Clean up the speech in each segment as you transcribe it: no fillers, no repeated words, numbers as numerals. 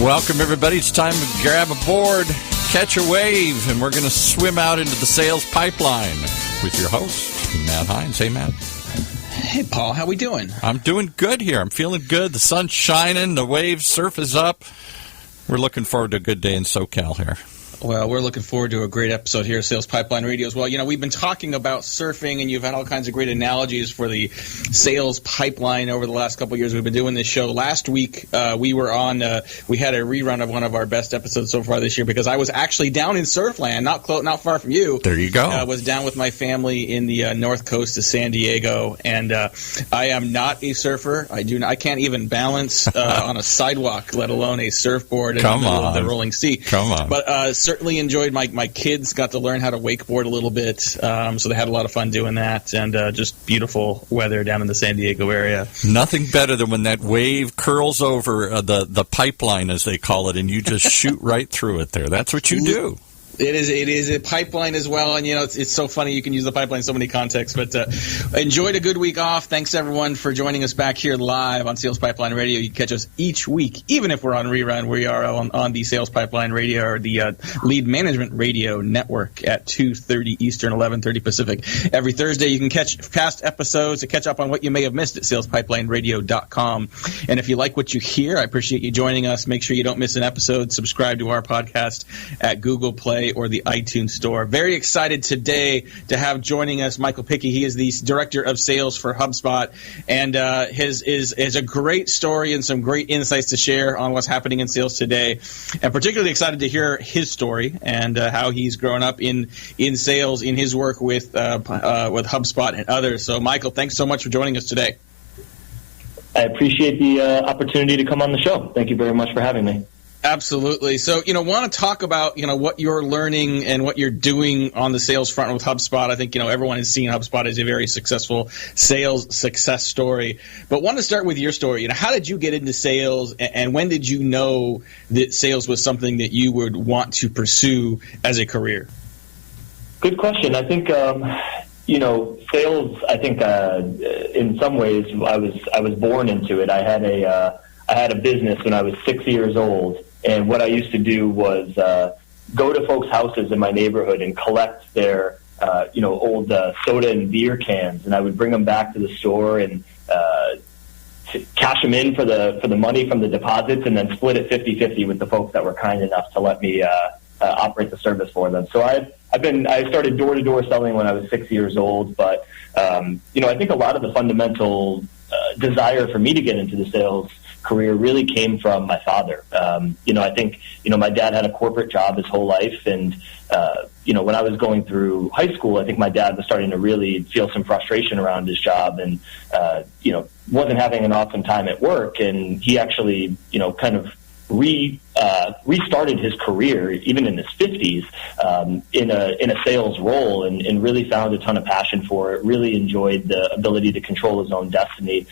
Welcome, everybody. It's time to grab a board, catch a wave, and we're going to swim out into the sales pipeline with your host, Matt Hines. Hey, Matt. Hey, Paul. How we doing? I'm doing good here. I'm feeling good. The sun's shining. The wave surf is up. We're looking forward to a good day in SoCal here. Well, we're looking forward to a great episode here at Sales Pipeline Radio as well. You know, we've been talking about surfing, and you've had all kinds of great analogies for the sales pipeline over the last couple of years. We've been doing this show. Last week, we were on. We had a rerun of one of our best episodes so far this year because I was actually down in Surfland, not far from you. There you go. I was down with my family in the north coast of San Diego, and I am not a surfer. I can't even balance on a sidewalk, let alone a surfboard in the middle of the rolling sea. Come on. But certainly enjoyed my kids got to learn how to wakeboard a little bit, so they had a lot of fun doing that, and just beautiful weather down in the San Diego area. Nothing better than when that wave curls over the pipeline, as they call it, and you just shoot right through it there. That's what you do. It is a pipeline as well, and you know it's so funny. You can use the pipeline in so many contexts. But enjoyed a good week off. Thanks everyone for joining us back here live on Sales Pipeline Radio. You can catch us each week, even if we're on rerun. We are on the Sales Pipeline Radio or the Lead Management Radio Network at 2:30 Eastern, 11:30 Pacific every Thursday. You can catch past episodes to catch up on what you may have missed at SalesPipelineRadio.com. And if you like what you hear, I appreciate you joining us. Make sure you don't miss an episode. Subscribe to our podcast at Google Play or the iTunes Store. Very excited today to have joining us Michael Pici. He is the Director of Sales for HubSpot, and his is a great story and some great insights to share on what's happening in sales today. And particularly excited to hear his story and how he's grown up in sales in his work with HubSpot and others. So, Michael, thanks so much for joining us today. I appreciate the opportunity to come on the show. Thank you very much for having me. Absolutely. So, want to talk about, what you're learning and what you're doing on the sales front with HubSpot. I think, everyone has seen HubSpot as a very successful sales success story. But want to start with your story. How did you get into sales, and when did you know that sales was something that you would want to pursue as a career? Good question. I think, sales, I think in some ways I was born into it. I had a business when I was 6 years old. And what I used to do was go to folks' houses in my neighborhood and collect their, old soda and beer cans, and I would bring them back to the store and cash them in for the money from the deposits, and then split it 50-50 with the folks that were kind enough to let me operate the service for them. So I started door-to-door selling when I was 6 years old, but I think a lot of the fundamental desire for me to get into the sales career really came from my father. I think, my dad had a corporate job his whole life. And, when I was going through high school, I think my dad was starting to really feel some frustration around his job and, wasn't having an awesome time at work. And he actually, kind of restarted his career, even in his 50s, in a sales role, and really found a ton of passion for it, really enjoyed the ability to control his own destiny,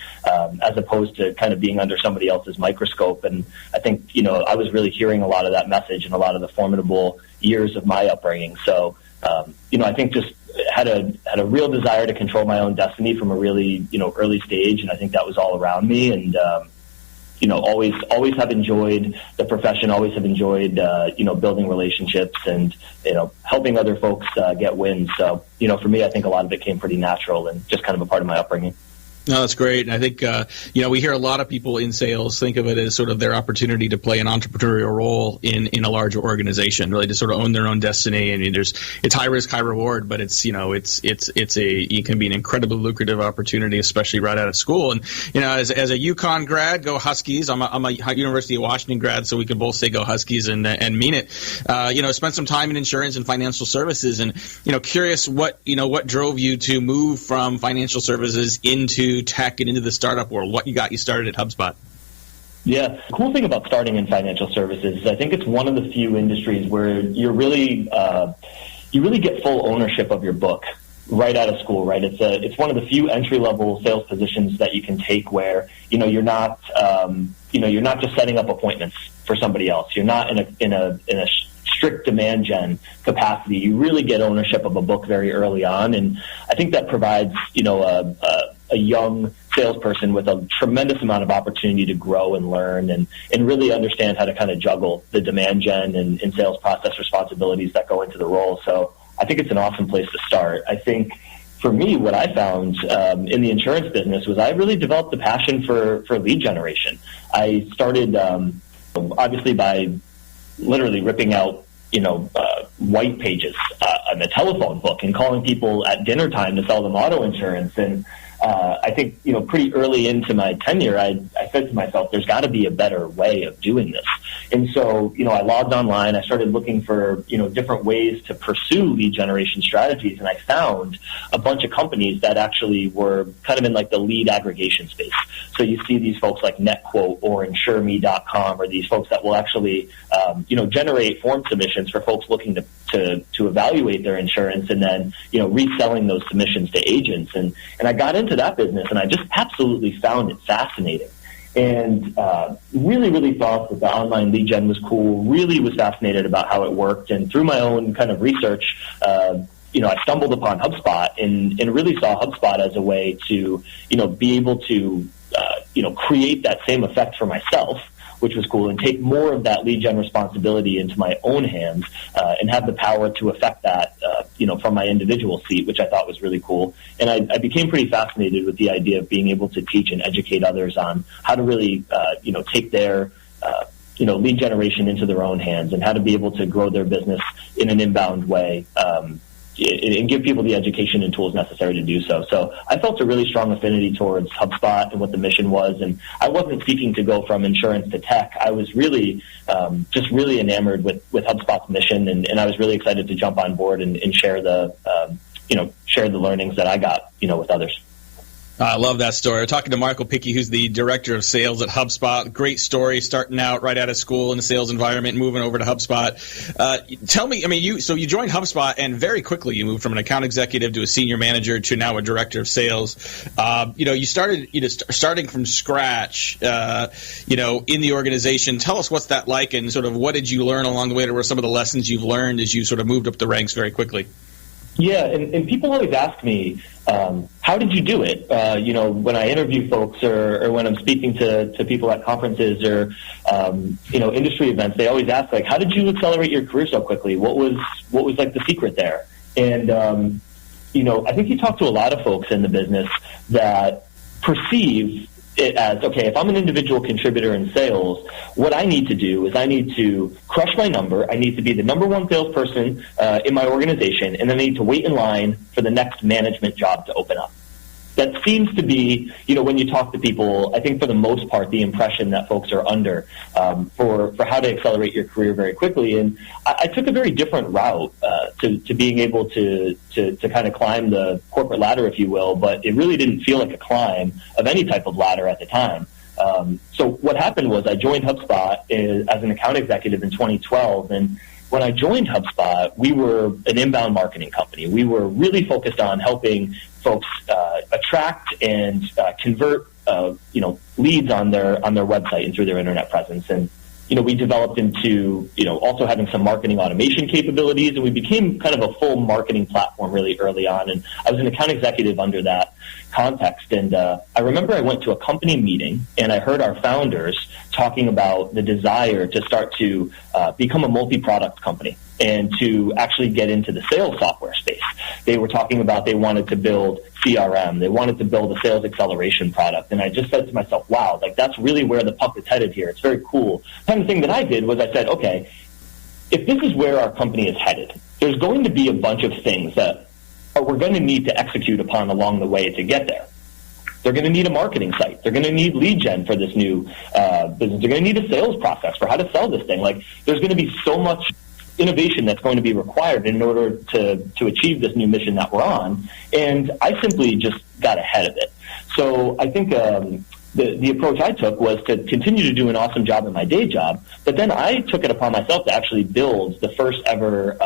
as opposed to kind of being under somebody else's microscope. And I think, I was really hearing a lot of that message in a lot of the formidable years of my upbringing. So, I think just had a real desire to control my own destiny from a really, early stage. And I think that was all around me. And, always have enjoyed the profession, always have enjoyed, building relationships and, helping other folks get wins. So, for me, I think a lot of it came pretty natural and just kind of a part of my upbringing. No, that's great. And I think, we hear a lot of people in sales think of it as sort of their opportunity to play an entrepreneurial role in a larger organization, really to sort of own their own destiny. I mean, it's high risk, high reward, but it can be an incredibly lucrative opportunity, especially right out of school. And, as a UConn grad, go Huskies. I'm a University of Washington grad, so we can both say go Huskies and mean it. Spent some time in insurance and financial services, and, curious what drove you to move from financial services into tech and into the startup world. What got you started at HubSpot? Yeah, the cool thing about starting in financial services is I think it's one of the few industries where you really get full ownership of your book right out of school. Right, it's one of the few entry level sales positions that you can take where you're not just setting up appointments for somebody else. You're not in a strict demand gen capacity. You really get ownership of a book very early on, and I think that provides a young salesperson with a tremendous amount of opportunity to grow and learn and really understand how to kind of juggle the demand gen and sales process responsibilities that go into the role. So I think it's an awesome place to start. I think for me, what I found in the insurance business was I really developed a passion for lead generation. I started obviously by literally ripping out white pages on the telephone book and calling people at dinner time to sell them auto insurance. And I think, pretty early into my tenure, I said to myself, there's got to be a better way of doing this. And so, I logged online. I started looking for, different ways to pursue lead generation strategies. And I found a bunch of companies that actually were kind of in like the lead aggregation space. So you see these folks like NetQuote or InsureMe.com, or these folks that will actually, generate form submissions for folks looking to evaluate their insurance, and then, reselling those submissions to agents. And I got into that business, and I just absolutely found it fascinating. And really, really thought that the online lead gen was cool, really was fascinated about how it worked. And through my own kind of research, I stumbled upon HubSpot and really saw HubSpot as a way to, be able to, create that same effect for myself, which was cool, and take more of that lead gen responsibility into my own hands and have the power to affect that, from my individual seat, which I thought was really cool. And I became pretty fascinated with the idea of being able to teach and educate others on how to really, take their, lead generation into their own hands and how to be able to grow their business in an inbound way. And give people the education and tools necessary to do so. So I felt a really strong affinity towards HubSpot and what the mission was. And I wasn't seeking to go from insurance to tech. I was really just really enamored with HubSpot's mission. And I was really excited to jump on board and share the, share the learnings that I got, with others. I love that story. We're talking to Michael Pici, who's the director of sales at HubSpot. Great story, starting out right out of school in the sales environment, moving over to HubSpot. Tell me, you joined HubSpot, and very quickly you moved from an account executive to a senior manager to now a director of sales. You started, starting from scratch, in the organization. Tell us what's that like, and sort of what did you learn along the way? What were some of the lessons you've learned as you sort of moved up the ranks very quickly? Yeah, and people always ask me, how did you do it? When I interview folks or when I'm speaking to people at conferences or, industry events, they always ask, like, how did you accelerate your career so quickly? What was like the secret there? And, I think you talk to a lot of folks in the business that perceive it as, okay, if I'm an individual contributor in sales, what I need to do is I need to crush my number. I need to be the number one salesperson in my organization, and then I need to wait in line for the next management job to open up. That seems to be, when you talk to people, I think for the most part, the impression that folks are under for how to accelerate your career very quickly. And I took a very different route to being able to kind of climb the corporate ladder, if you will, but it really didn't feel like a climb of any type of ladder at the time. So what happened was I joined HubSpot as an account executive in 2012, and when I joined HubSpot, we were an inbound marketing company. We were really focused on helping folks attract and convert, leads on their website and through their internet presence. And we developed into also having some marketing automation capabilities, and we became kind of a full marketing platform really early on. And I was an account executive under that context. And I remember I went to a company meeting, and I heard our founders talking about the desire to start to become a multi-product company and to actually get into the sales software space. They were talking about they wanted to build CRM. They wanted to build a sales acceleration product. And I just said to myself, wow, like that's really where the puck is headed here. It's very cool. And the thing that I did was I said, okay, if this is where our company is headed, there's going to be a bunch of things that we're going to need to execute upon along the way to get there. They're going to need a marketing site. They're going to need lead gen for this new business. They're going to need a sales process for how to sell this thing. Like, there's going to be so much innovation that's going to be required in order to achieve this new mission that we're on. And I simply just got ahead of it. So I think the approach I took was to continue to do an awesome job in my day job, but then I took it upon myself to actually build the first ever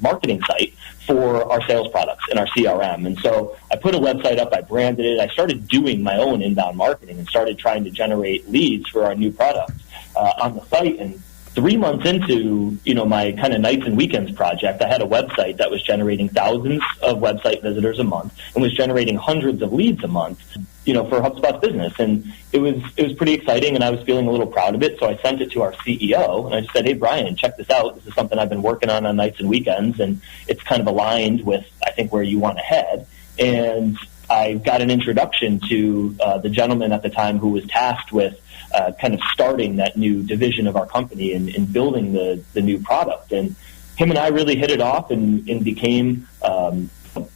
marketing site for our sales products and our CRM. And so I put a website up, I branded it, I started doing my own inbound marketing and started trying to generate leads for our new product on the site. And 3 months into, my kind of nights and weekends project, I had a website that was generating thousands of website visitors a month and was generating hundreds of leads a month, for HubSpot's business. And it was pretty exciting, and I was feeling a little proud of it. So I sent it to our CEO, and I just said, hey, Brian, check this out. This is something I've been working on nights and weekends, and it's kind of aligned with, I think, where you want to head. And I got an introduction to the gentleman at the time who was tasked with kind of starting that new division of our company and building the new product. And him and I really hit it off and became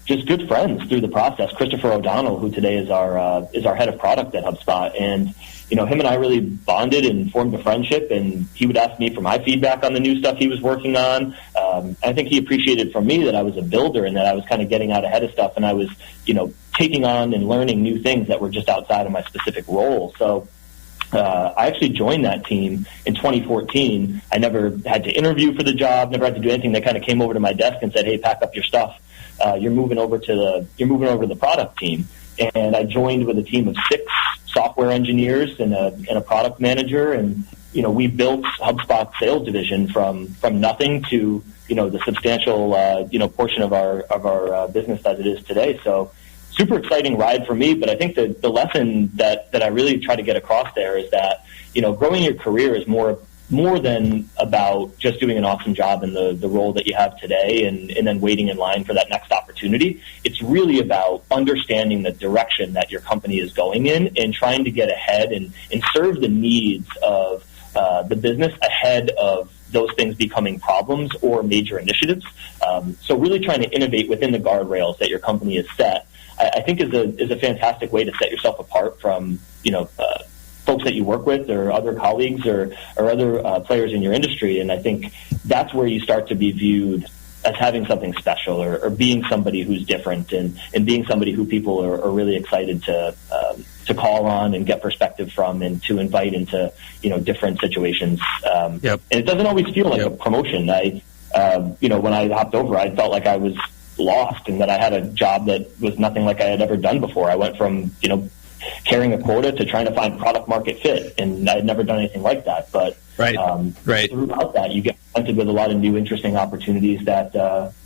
just good friends through the process. Christopher O'Donnell, who today is our head of product at HubSpot, and him and I really bonded and formed a friendship. And he would ask me for my feedback on the new stuff he was working on. I think he appreciated from me that I was a builder and that I was kind of getting out ahead of stuff, and I was taking on and learning new things that were just outside of my specific role. So I actually joined that team in 2014. I never had to interview for the job, never had to do anything. They kind of came over to my desk and said, hey, pack up your stuff. You're moving over to the product team. And I joined with a team of 6 software engineers and a product manager. And, we built HubSpot sales division from nothing to, the substantial, portion of our business as it is today. So super exciting ride for me. But I think the lesson that I really try to get across there is that, growing your career is more than about just doing an awesome job in the role that you have today and then waiting in line for that next opportunity. It's really about understanding the direction that your company is going in and trying to get ahead and serve the needs of the business ahead of those things becoming problems or major initiatives. So really trying to innovate within the guardrails that your company has set, I think is a fantastic way to set yourself apart from, folks that you work with or other colleagues or other players in your industry. And I think that's where you start to be viewed as having something special or being somebody who's different and being somebody who people are really excited to call on and get perspective from and to invite into, different situations. Yep. And it doesn't always feel like a promotion. When I hopped over, I felt like I was lost and that I had a job that was nothing like I had ever done before. I went from, carrying a quota to trying to find product market fit, and I had never done anything like that. But throughout that, you get presented with a lot of new, interesting opportunities that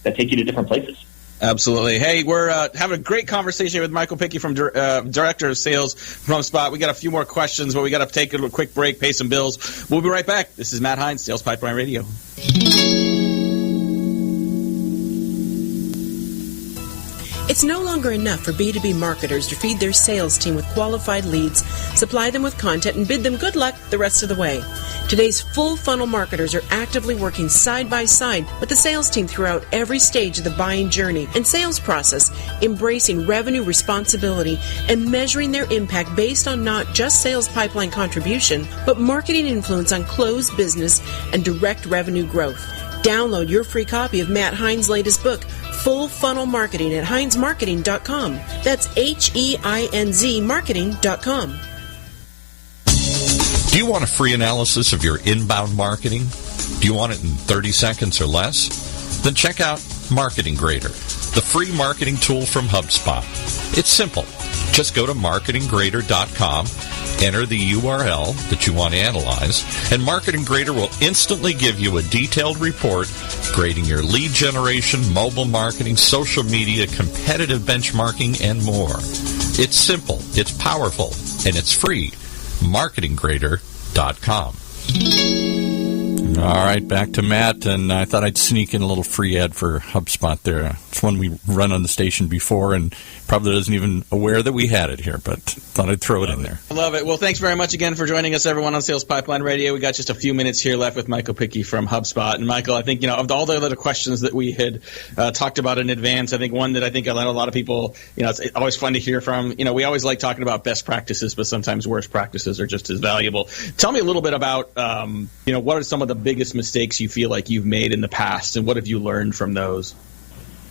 take you to different places. Absolutely. Hey, we're having a great conversation with Michael Pici from Director of Sales from HubSpot. We got a few more questions, but we got to take a quick break, pay some bills. We'll be right back. This is Matt Hines, Sales Pipeline Radio. It's no longer enough for B2B marketers to feed their sales team with qualified leads, supply them with content, and bid them good luck the rest of the way. Today's full funnel marketers are actively working side by side with the sales team throughout every stage of the buying journey and sales process, embracing revenue responsibility and measuring their impact based on not just sales pipeline contribution, but marketing influence on closed business and direct revenue growth. Download your free copy of Matt Hines' latest book, Full Funnel Marketing, at HeinsMarketing.com. That's HEINZ Marketing.com. Do you want a free analysis of your inbound marketing? Do you want it in 30 seconds or less? Then check out Marketing Grader, the free marketing tool from HubSpot. It's simple. Just go to marketinggrader.com, enter the URL that you want to analyze, and Marketing Grader will instantly give you a detailed report grading your lead generation, mobile marketing, social media, competitive benchmarking, and more. It's simple, it's powerful, and it's free. marketinggrader.com. All right, back to Matt, and I thought I'd sneak in a little free ad for HubSpot there. It's one we run on the station before, and probably isn't even aware that we had it here, but thought I'd throw it in there. I love it. Well, thanks very much again for joining us, everyone, on Sales Pipeline Radio. We got just a few minutes here left with Michael Pici from HubSpot. And, Michael, I think, of all the other questions that we had talked about in advance, I think one that I think a lot of people, it's always fun to hear from. We always like talking about best practices, but sometimes worst practices are just as valuable. Tell me a little bit about, what are some of the biggest mistakes you feel like you've made in the past, and what have you learned from those?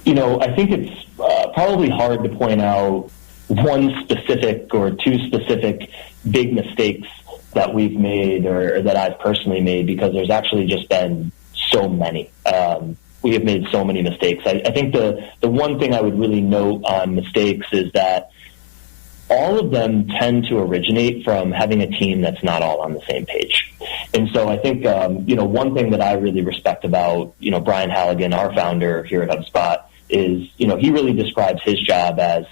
I think it's probably hard to point out one specific or two specific big mistakes that we've made or that I've personally made, because there's actually just been so many. We have made so many mistakes. I think the one thing I would really note on mistakes is that all of them tend to originate from having a team that's not all on the same page. And so I think, one thing that I really respect about, Brian Halligan, our founder here at HubSpot, is, he really describes his job as,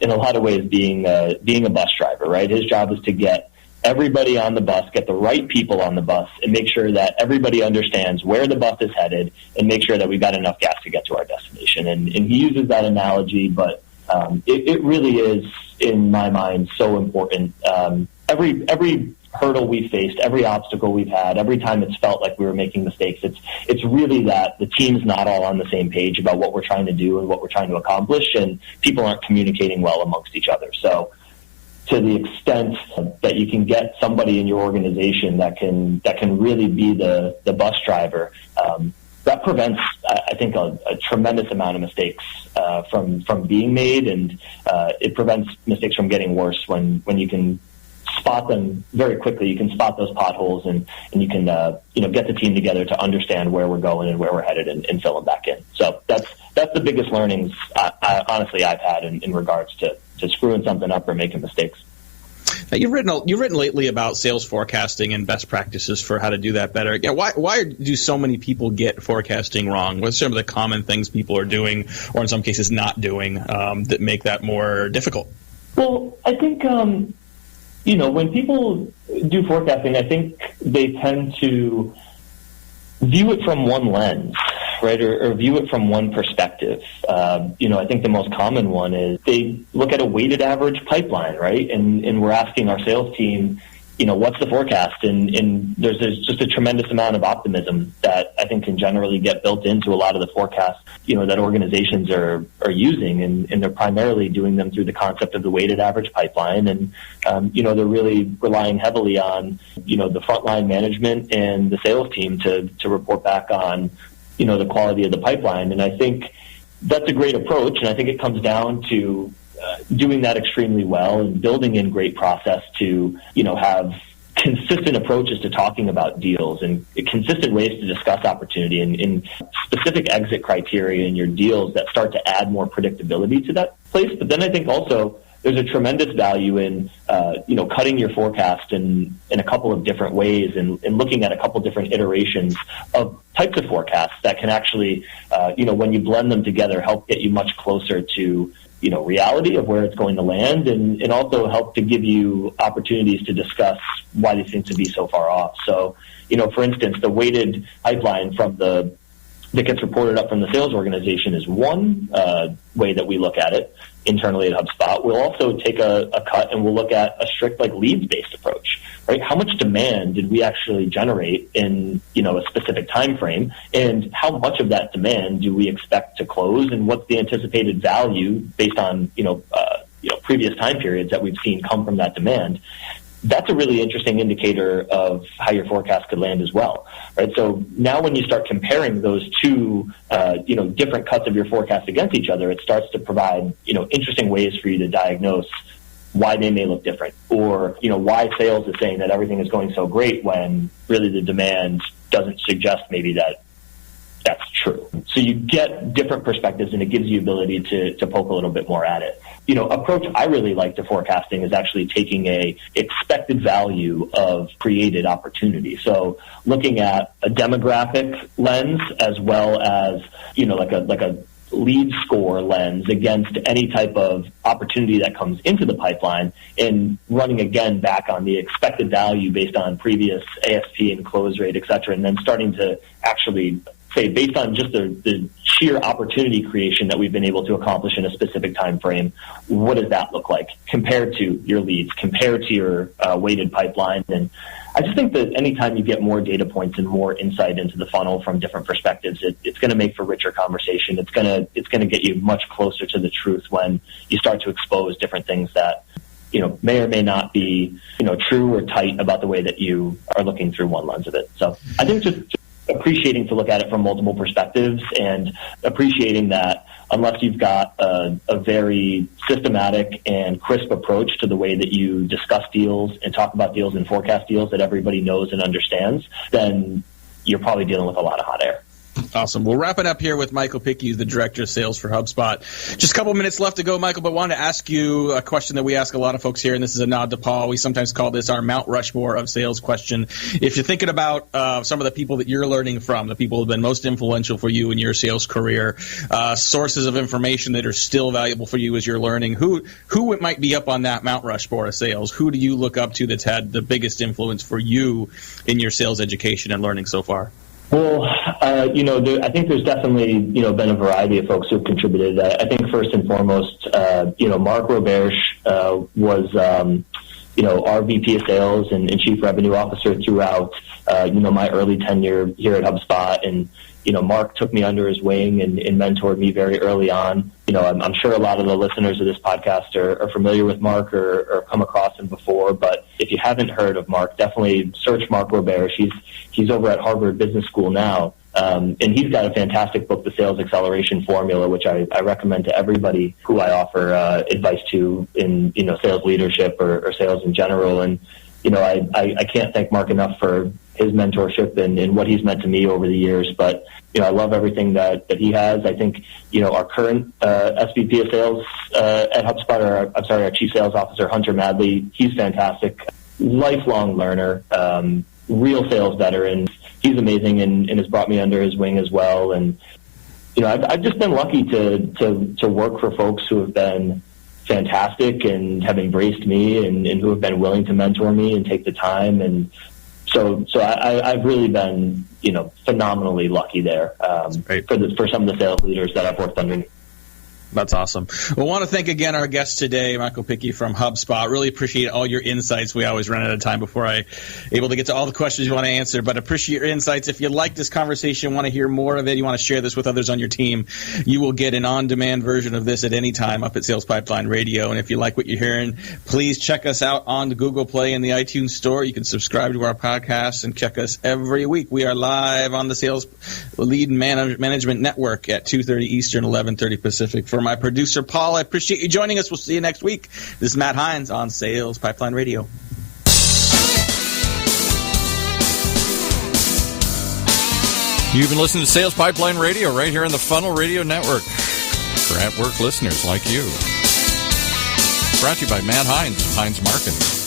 in a lot of ways, being a bus driver, right? His job is to get everybody on the bus, get the right people on the bus, and make sure that everybody understands where the bus is headed and make sure that we've got enough gas to get to our destination. And he uses that analogy, but it really is, in my mind, so important. Every hurdle we faced, every obstacle we've had, every time it's felt like we were making mistakes, it's really that the team's not all on the same page about what we're trying to do and what we're trying to accomplish, and people aren't communicating well amongst each other. So to the extent that you can get somebody in your organization that can really be the bus driver, that prevents, I think, a tremendous amount of mistakes from being made, and it prevents mistakes from getting worse when you can spot them very quickly. You can spot those potholes, and you can get the team together to understand where we're going and where we're headed, and fill them back in. So that's the biggest learnings honestly I've had in regards to screwing something up or making mistakes. Now, you've written lately about sales forecasting and best practices for how to do that better. Yeah, why do so many people get forecasting wrong? What's some of the common things people are doing, or in some cases not doing, that make that more difficult? Well, I think when people do forecasting, I think they tend to view it from one lens, right, or view it from one perspective. I think the most common one is they look at a weighted average pipeline, right, and we're asking our sales team, what's the forecast? And there's just a tremendous amount of optimism that I think can generally get built into a lot of the forecasts, that organizations are using, and they're primarily doing them through the concept of the weighted average pipeline. And, they're really relying heavily on, the frontline management and the sales team to report back on, the quality of the pipeline. And I think that's a great approach. And I think it comes down to doing that extremely well and building in great process to, have consistent approaches to talking about deals and consistent ways to discuss opportunity and specific exit criteria in your deals that start to add more predictability to that place. But then I think also there's a tremendous value in, cutting your forecast in a couple of different ways and looking at a couple different iterations of types of forecasts that can actually, when you blend them together, help get you much closer to, reality of where it's going to land, and also help to give you opportunities to discuss why these seem to be so far off. So, for instance, the weighted pipeline that gets reported up from the sales organization is one way that we look at it internally at HubSpot. We'll also take a cut and we'll look at a strict leads-based approach, right? How much demand did we actually generate in, a specific time frame, and how much of that demand do we expect to close, and what's the anticipated value based on, previous time periods that we've seen come from that demand? That's a really interesting indicator of how your forecast could land as well, right? So now when you start comparing those two, different cuts of your forecast against each other, it starts to provide, interesting ways for you to diagnose why they may look different, or, why sales is saying that everything is going so great when really the demand doesn't suggest maybe that that's true. So you get different perspectives, and it gives you ability to poke a little bit more at it. Approach I really like to forecasting is actually taking a expected value of created opportunity. So looking at a demographic lens as well as, like a lead score lens against any type of opportunity that comes into the pipeline, and running again back on the expected value based on previous ASP and close rate, et cetera, and then starting to actually say, based on just the sheer opportunity creation that we've been able to accomplish in a specific time frame, what does that look like compared to your leads, compared to your weighted pipeline? And I just think that anytime you get more data points and more insight into the funnel from different perspectives, it's going to make for richer conversation. It's going to get you much closer to the truth when you start to expose different things that may or may not be true or tight about the way that you are looking through one lens of it. So I think just appreciating to look at it from multiple perspectives, and appreciating that unless you've got a very systematic and crisp approach to the way that you discuss deals and talk about deals and forecast deals that everybody knows and understands, then you're probably dealing with a lot of hot air. Awesome. We'll wrap it up here with Michael Pici, who's the Director of Sales for HubSpot. Just a couple minutes left to go, Michael, but wanted to ask you a question that we ask a lot of folks here, and this is a nod to Paul. We sometimes call this our Mount Rushmore of sales question. If you're thinking about some of the people that you're learning from, the people who have been most influential for you in your sales career, sources of information that are still valuable for you as you're learning, who might be up on that Mount Rushmore of sales? Who do you look up to that's had the biggest influence for you in your sales education and learning so far? Well, I think there's definitely, been a variety of folks who've contributed. I think first and foremost, Mark Roberge was, our VP of Sales and Chief Revenue Officer throughout, my early tenure here at HubSpot. And, Mark took me under his wing and mentored me very early on. I'm sure a lot of the listeners of this podcast are familiar with Mark or come across him before. But if you haven't heard of Mark, definitely search Mark Roberge. He's over at Harvard Business School now. And he's got a fantastic book, The Sales Acceleration Formula, which I recommend to everybody who I offer advice to in, sales leadership or sales in general. And, I can't thank Mark enough for his mentorship and what he's meant to me over the years. But, I love everything that he has. I think, our current SVP of sales at HubSpot, our Chief Sales Officer, Hunter Madley, he's fantastic. Lifelong learner, real sales veteran. He's amazing and has brought me under his wing as well. And, I've just been lucky to work for folks who have been fantastic and have embraced me and who have been willing to mentor me and take the time. And so I've really been, phenomenally lucky there for some of the sales leaders that I've worked under. That's awesome. Well, I want to thank again our guest today, Michael Pici from HubSpot. Really appreciate all your insights. We always run out of time before I'm able to get to all the questions you want to answer, but appreciate your insights. If you like this conversation, want to hear more of it, you want to share this with others on your team, you will get an on-demand version of this at any time up at Sales Pipeline Radio. And if you like what you're hearing, please check us out on the Google Play and the iTunes Store. You can subscribe to our podcast and check us every week. We are live on the Sales Lead Management Network at 2:30 Eastern, 11:30 Pacific. For my producer, Paul, I appreciate you joining us. We'll see you next week. This is Matt Hines on Sales Pipeline Radio. You've been listening to Sales Pipeline Radio right here on the Funnel Radio Network for at-work listeners like you. Brought to you by Matt Hines of Hines Marketing.